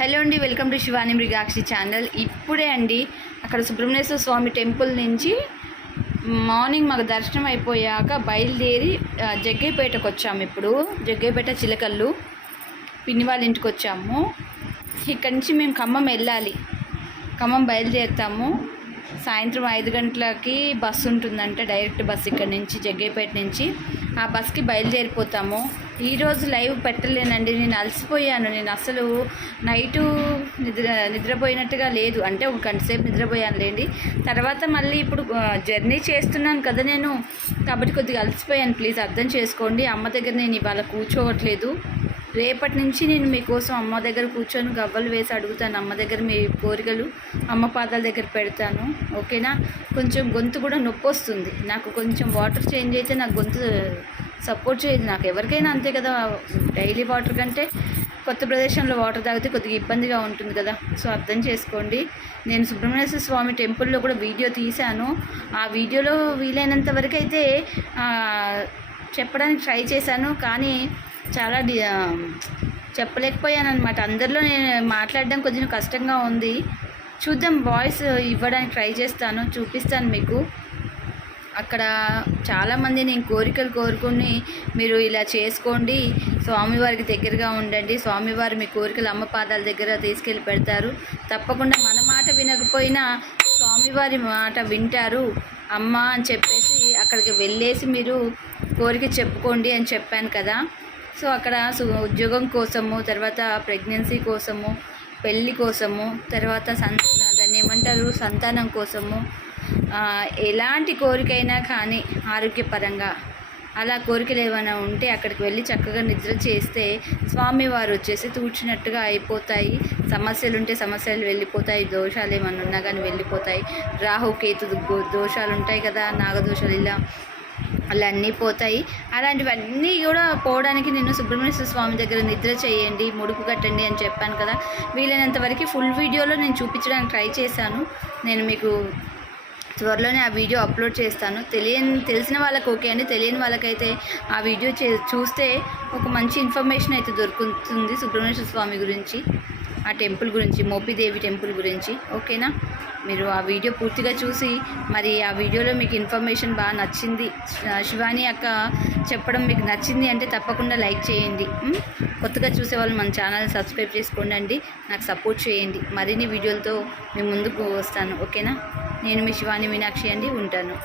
Hello అండి, welcome to Shivani Mrugakshi channel. ఇప్పుడే అండి అక్కడ సుబ్రహ్మణ్యేశ్వర స్వామి టెంపుల్ నుంచి మార్నింగ్ మాకు దర్శనం అయిపోయాక బయలుదేరి జగ్గైపేటకు వచ్చాము. ఇప్పుడు జగ్గైపేట చిలకల్లు పిన్ని వాళ్ళ ఇంటికి వచ్చాము. ఇక్కడి నుంచి మేము ఖమ్మం వెళ్ళాలి. ఖమ్మం బయలుదేరుతాము. సాయంత్రం 5 గంటలకి బస్సు ఉంటుందంట, డైరెక్ట్ బస్సు ఇక్కడ నుంచి జగ్గైపేట నుంచి. ఆ బస్కి బయలుదేరిపోతాము. ఈరోజు లైవ్ పెట్టలేనండి, నేను అలసిపోయాను. నేను అసలు నైటు నిద్రపోయినట్టుగా లేదు, అంటే ఒక గంట సేపు నిద్రపోయాను లేండి. తర్వాత మళ్ళీ ఇప్పుడు జర్నీ చేస్తున్నాను కదా నేను, కాబట్టి కొద్దిగా అలసిపోయాను. ప్లీజ్ అర్థం చేసుకోండి. అమ్మ దగ్గర నేను ఇవాళ కూర్చోవట్లేదు. రేపటి నుంచి నేను మీకోసం అమ్మ దగ్గర కూర్చొని గవ్వలు వేసి అడుగుతాను. అమ్మ దగ్గర మీ కోరికలు అమ్మ పాదాల దగ్గర పెడతాను, ఓకేనా? కొంచెం గొంతు కూడా నొప్పి వస్తుంది నాకు. కొంచెం వాటర్ చేంజ్ అయితే నాకు గొంతు సపోర్ట్ చేయదు. నాకు ఎవరికైనా అంతే కదా, డైలీ వాటర్ కంటే కొత్త ప్రదేశంలో వాటర్ తాగితే కొద్దిగా ఇబ్బందిగా ఉంటుంది కదా. సో అర్థం చేసుకోండి. నేను సుబ్రహ్మణ్యేశ్వర స్వామి టెంపుల్లో కూడా వీడియో తీశాను. ఆ వీడియోలో వీలైనంత వరకు అయితే చెప్పడానికి ట్రై చేశాను, కానీ చాలా చెప్పలేకపోయాను అనమాట. అందరిలో నేను మాట్లాడడం కొంచెం కష్టంగా ఉంది. చూద్దాం, వాయిస్ ఇవ్వడానికి ట్రై చేస్తాను, చూపిస్తాను మీకు. అక్కడ చాలామంది నేను కోరికలు కోరుకుని మీరు ఇలా చేసుకోండి, స్వామివారికి దగ్గరగా ఉండండి, స్వామివారు మీ కోరికలు అమ్మ పాదాల దగ్గర తీసుకెళ్ళి పెడతారు. తప్పకుండా మన మాట వినకపోయినా స్వామివారి మాట వింటారు అమ్మ అని చెప్పేసి అక్కడికి వెళ్ళేసి మీరు కోరిక చెప్పుకోండి అని చెప్పాను కదా. సో అక్కడ ఉద్యోగం కోసము, తర్వాత ప్రెగ్నెన్సీ కోసము, పెళ్ళి కోసము, తర్వాత దాన్ని ఏమంటారు సంతానం కోసము, ఎలాంటి కోరికైనా కానీ ఆరోగ్యపరంగా అలా కోరికలు ఏమైనా ఉంటే అక్కడికి వెళ్ళి చక్కగా నిద్ర చేస్తే స్వామివారు వచ్చేసి తూడ్చినట్టుగా అయిపోతాయి. సమస్యలు ఉంటే సమస్యలు వెళ్ళిపోతాయి, దోషాలు ఏమైనా ఉన్నా కానీ వెళ్ళిపోతాయి. రాహుకేతు దోషాలు ఉంటాయి కదా, నాగదోషాలు, ఇలా అలా అన్నీ పోతాయి. అలాంటివన్నీ కూడా పోవడానికి నేను సుబ్రహ్మణ్యేశ్వర స్వామి దగ్గర నిద్ర చేయండి, ముడుపు కట్టండి అని చెప్పాను కదా. వీలైనంత వరకు ఫుల్ వీడియోలో నేను చూపించడానికి ట్రై చేశాను. నేను మీకు త్వరలోనే ఆ వీడియో అప్లోడ్ చేస్తాను. తెలిసిన వాళ్ళకి ఓకే అండి, తెలియని వాళ్ళకైతే ఆ వీడియో చూస్తే ఒక మంచి ఇన్ఫర్మేషన్ అయితే దొరుకుతుంది సుబ్రహ్మణ్యేశ్వర స్వామి గురించి, ఆ టెంపుల్ గురించి, మోపిదేవి టెంపుల్ గురించి, ఓకేనా? మీరు ఆ వీడియో పూర్తిగా చూసి, మరి ఆ వీడియోలో మీకు ఇన్ఫర్మేషన్ బాగా నచ్చింది, శివాని అక్క చెప్పడం మీకు నచ్చింది అంటే తప్పకుండా లైక్ చేయండి. కొత్తగా చూసేవాళ్ళు మన ఛానల్ సబ్స్క్రైబ్ చేసుకోండి, నాకు సపోర్ట్ చేయండి. మరిన్ని వీడియోలతో మీ ముందుకు వస్తాను, ఓకేనా? నేను మీ శివాని మీనాక్షి అండి, ఉంటాను.